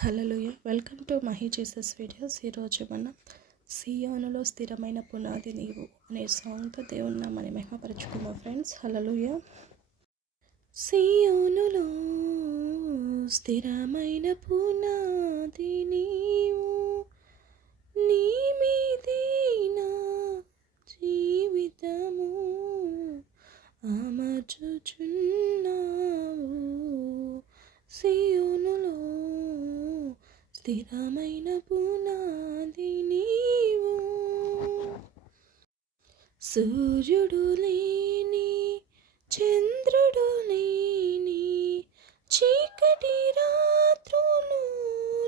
Hello welcome to Mahi Jesus videos. ఈరోజు మనం సియోనులో స్థిరమైన పునాది నీవు అనే సాంగ్తో దేవుని నామని మహిమపరచుకుందాం ఫ్రెండ్స్ హలలుయ సియోనులో స్థిరమైన పునాది నీవు నీ మీదే నా జీవితము అమర్చుచున్నావు. సియోనులో స్థిరమైన పునాది నీవు. సూర్యుడు లేని చంద్రుడు లేని చీకటి రాత్రులు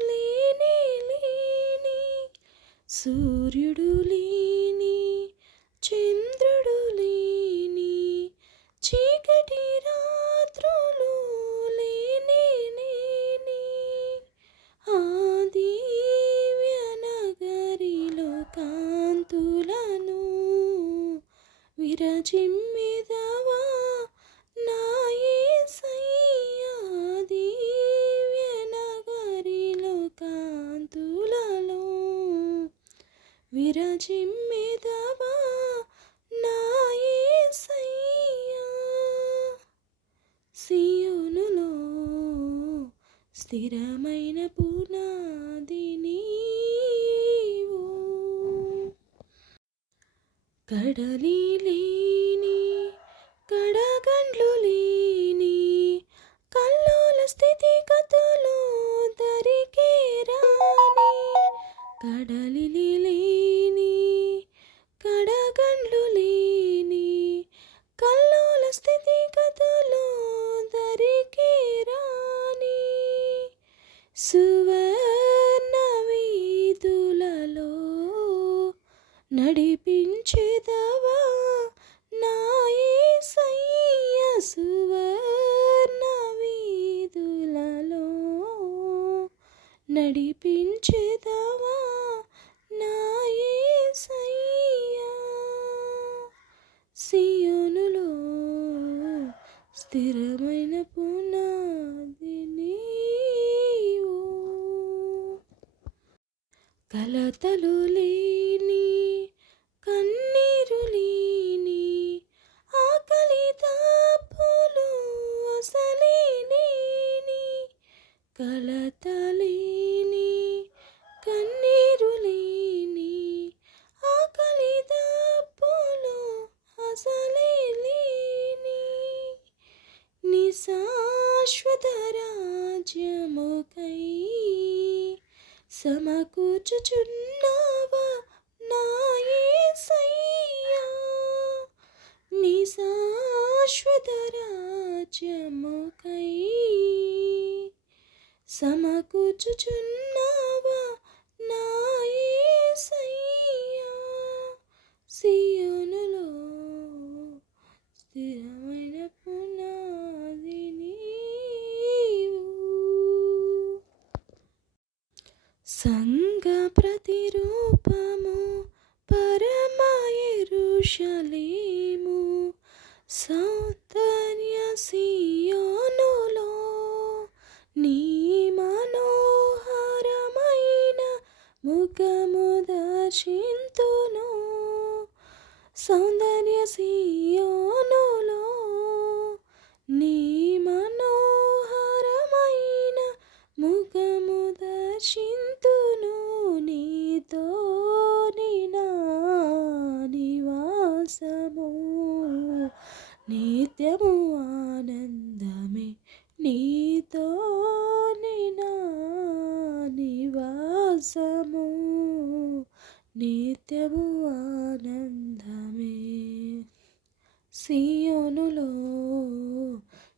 లేనే లేని సూర్యుడు లేని విరజిమ్మెదవా నా యేసయ్యా దివ్య నగరిలో కాంతులలో విరజిమ్మెదవా నాయసయ్యా సియోనులో స్థిరమైన పూర్ణ కడలి లేని కడగండ్లు లేని కల్లోల స్థితిగతులు దరికే రాని కడలి లేని కడగండ్లు లేని కల్లోల స్థితిగతులు దరికే రాని సువర్ణ వీధులలో నడిపించే నడిపించేదవా? నా యేసయ్య సియోనులో స్థిరమైన పునాది నీవు. కలతలు లే శాశ్వతరాజ్యముకై సమకూర్చుచున్నావా నాయసయ్యా నీ శాశ్వత రాజ్యముకై సమకూర్చుచున్నావా నా యేసయ్యా సియోనులో స్థిరమైన పునాది నీవు సంగ ప్రతిరూపము పరమాయరుషలేము. సౌందర్య సియోనులో నీ మనోహరమైన ముఖము దర్శింతును. సౌందర్య సియోనులో నీ మనో నిత్యము ఆనందమే. నీతో నా నివాసము? నిత్యము ఆనందమే. సియోనులో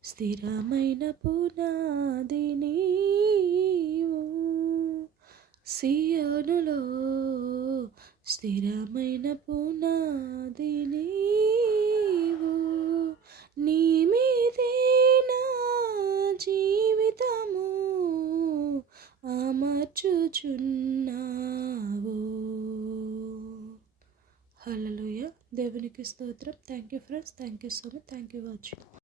స్థిరమైన పునాది నీవు. సియోనులో స్థిరమైన పునాది అమర్చుచున్నావు హలోయ దేవునికి స్తోత్రం. Thank you friends thank you so much thank you watching